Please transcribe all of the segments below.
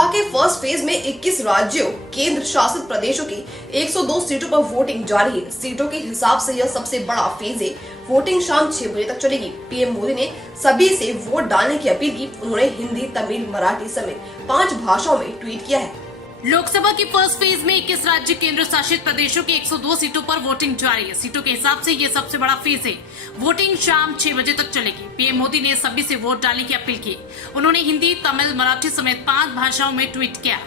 लोकसभा के first phase में 21 राज्यों केंद्र शासित प्रदेशों की 102 सीटों पर वोटिंग जारी है। सीटों के हिसाब से यह सबसे बड़ा फेज है। वोटिंग शाम 6 बजे तक चलेगी। पीएम मोदी ने सभी से वोट डालने की अपील की। उन्होंने हिंदी, तमिल, मराठी समेत 5 भाषाओं में ट्वीट किया है। लोकसभा के फर्स्ट फेज में 21 राज्य केंद्र शासित प्रदेशों की 102 सीटों पर वोटिंग जारी है। सीटों के हिसाब से ये सबसे बड़ा फेज है। वोटिंग शाम 6 बजे तक चलेगी। पीएम मोदी ने सभी से वोट डालने की अपील की। उन्होंने हिंदी, तमिल, मराठी समेत 5 भाषाओं में ट्वीट किया।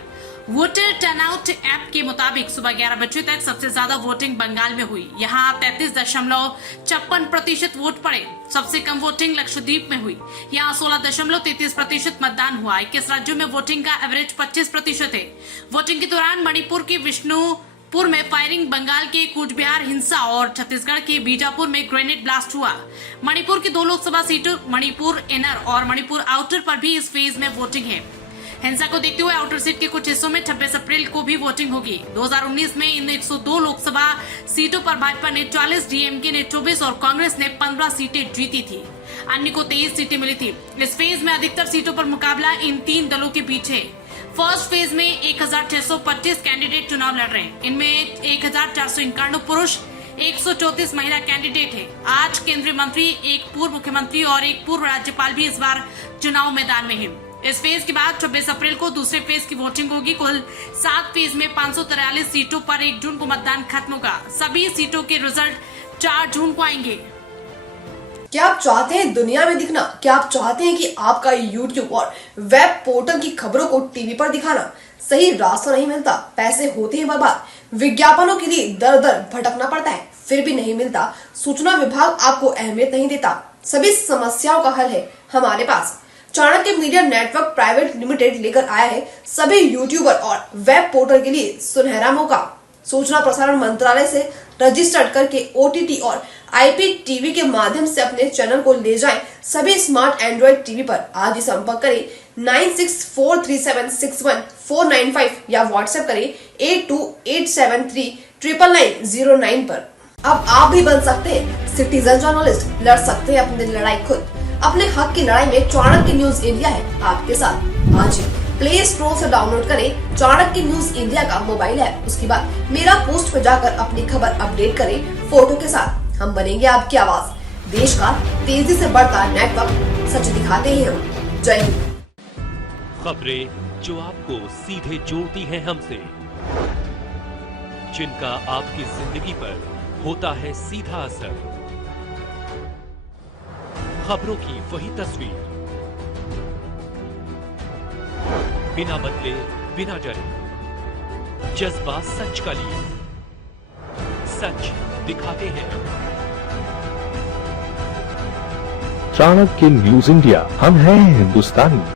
वोटर टर्नआउट ऐप के मुताबिक सुबह 11 बजे तक सबसे ज्यादा वोटिंग बंगाल में हुई। यहाँ 33.56% वोट पड़े। सबसे कम वोटिंग लक्षद्वीप में हुई। यहाँ 16.33% मतदान हुआ। 21 राज्यों में वोटिंग का एवरेज 25% है। वोटिंग के दौरान मणिपुर के विष्णुपुर में फायरिंग, बंगाल के कूच बिहार हिंसा और छत्तीसगढ़ के बीजापुर में ग्रेनेड ब्लास्ट हुआ। मणिपुर की 2 लोकसभा सीटों मणिपुर इनर और मणिपुर आउटर पर भी इस फेज में वोटिंग है। हिंसा को देखते हुए आउटर सीट के कुछ हिस्सों में 26 अप्रैल को भी वोटिंग होगी। 2019 में इन 102 लोकसभा सीटों पर भाजपा ने 44, डीएमके ने 24 और कांग्रेस ने 15 सीटें जीती थी। अन्य को 23 सीटें मिली थी। इस फेज में अधिकतर सीटों पर मुकाबला इन 3 दलों के बीच है। फर्स्ट फेज में 1625 कैंडिडेट चुनाव लड़ रहे हैं। इनमें 1451 पुरुष, 134 महिला कैंडिडेट है। 8 केंद्रीय मंत्री, 1 पूर्व मुख्यमंत्री और 1 पूर्व राज्यपाल भी इस बार चुनाव मैदान में है। इस फेज के बाद 26 अप्रैल को दूसरे फेज की वोटिंग होगी। कुल 7 फेज में 543 सीटों पर 1 जून को मतदान खत्म होगा। सभी सीटों के रिजल्ट 4 जून को आएंगे। क्या आप चाहते हैं दुनिया में दिखना? क्या आप चाहते हैं कि आपका यूट्यूब और वेब पोर्टल की खबरों को टीवी पर दिखाना? सही रास्ता नहीं मिलता, पैसे होते हैं बर्बाद, विज्ञापनों के लिए दर दर भटकना पड़ता है, फिर भी नहीं मिलता। सूचना विभाग आपको अहमियत नहीं देता। सभी समस्याओं का हल है हमारे पास। Chanakya media network private limited लेकर आया है सभी यूट्यूबर और वेब पोर्टल के लिए सुनहरा मौका। सूचना प्रसारण मंत्रालय से रजिस्टर्ड करके OTT और IPTV के माध्यम से अपने चैनल को ले जाएं सभी स्मार्ट एंड्रॉइड टीवी पर। आज ही संपर्क करें 9643761495 या व्हाट्सएप करें 8287399909 पर। अब आप भी बन सकते हैं सिटीजन जर्नलिस्ट। लड़ सकते हैं अपनी लड़ाई खुद। अपने हक की लड़ाई में चाणक्य न्यूज इंडिया है आपके साथ। आज ही प्ले स्टोर से डाउनलोड करें चाणक्य न्यूज इंडिया का मोबाइल ऐप। उसके बाद मेरा पोस्ट पर जाकर अपनी खबर अपडेट करें फोटो के साथ। हम बनेंगे आपकी आवाज। देश का तेजी से बढ़ता नेटवर्क, सच दिखाते हैं हम। जय हिंद। खबरें जो आपको सीधे जोड़ती हैं हमसे, जिनका आपकी जिंदगी पर होता है सीधा असर। खबरों की वही तस्वीर, बिना बदले, बिना डरे, जज्बा सच का लिए, सच दिखाते हैं। चाणक्य न्यूज इंडिया, हम हैं हिंदुस्तानी।